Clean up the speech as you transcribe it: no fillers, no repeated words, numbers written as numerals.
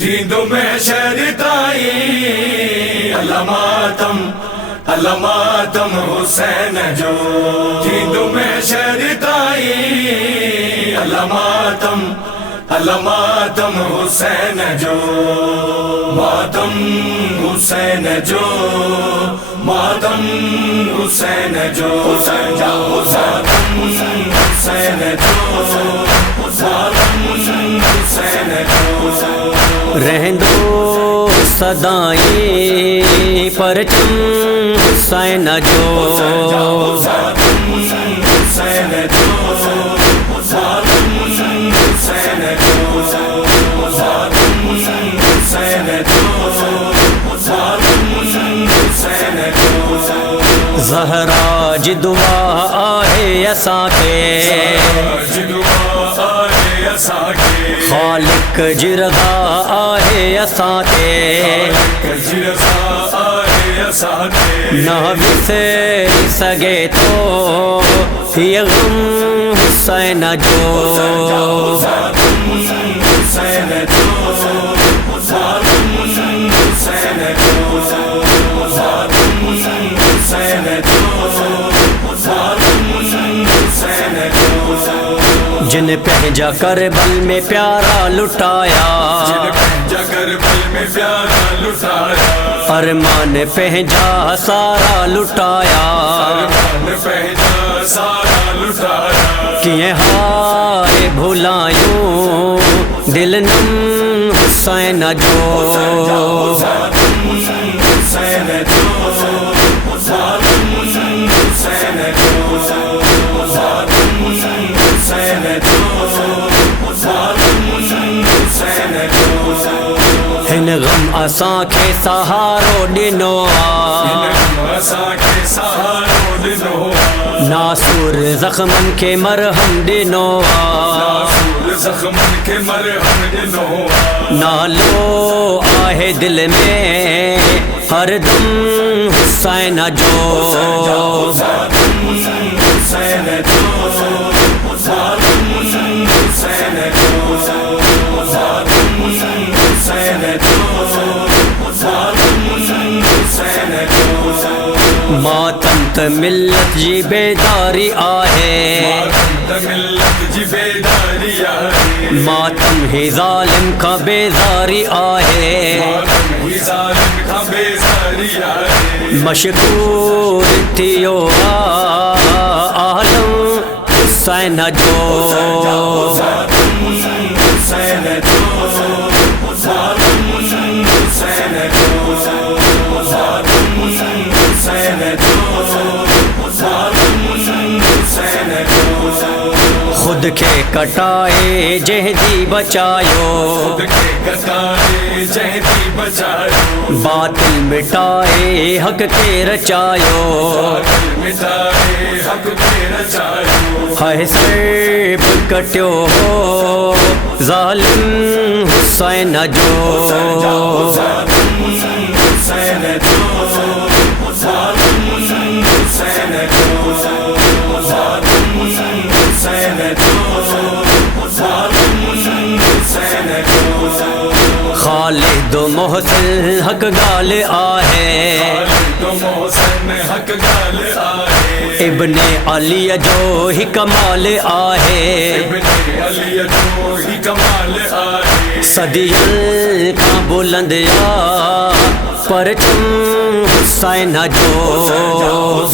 جیندوں میں شہر تائی علاماتم حسین جو جیندوں میں شہر تائی علاماتم حسین جو ماتم حسین جو ماتم حسین جو حسین جو ماتم حسین جو ماتم حسین جو رہندو صدائیں پرچم حسین جو ماتم حسین جو ماتم حسین جو ماتم حسین جو ماتم حسین جو زہرا جی دعا آئے اساں کے خالق جی رضا آئے اساں کے نہ بسر سگے تو یہ غم حسین جو جن پہنجا کربل میں پیارا لٹایا ارمان پہنجا سارا لٹایا کیے ہائے بھلایوں دل نم حسین جو ہن غم اساں کے سہارو ڈنو ناسور زخمن کے مرہم ڈنو نالو آہے دل میں ہر دم حسین جو ماتم ملت جی بیداری آہے ماتم ہی ظالم کا بیزاری آہے مشکور تھیو عالم حسین جو خود کے کٹائے جہدی بچایو باطل مٹائے حق کے رچایو ہے سرب کٹیو ظالم حسین جو خالد و محسن حق گال آہے ابن علی جو ہی کمال آہے صدیوں کا بلندیا پرچم حسین جو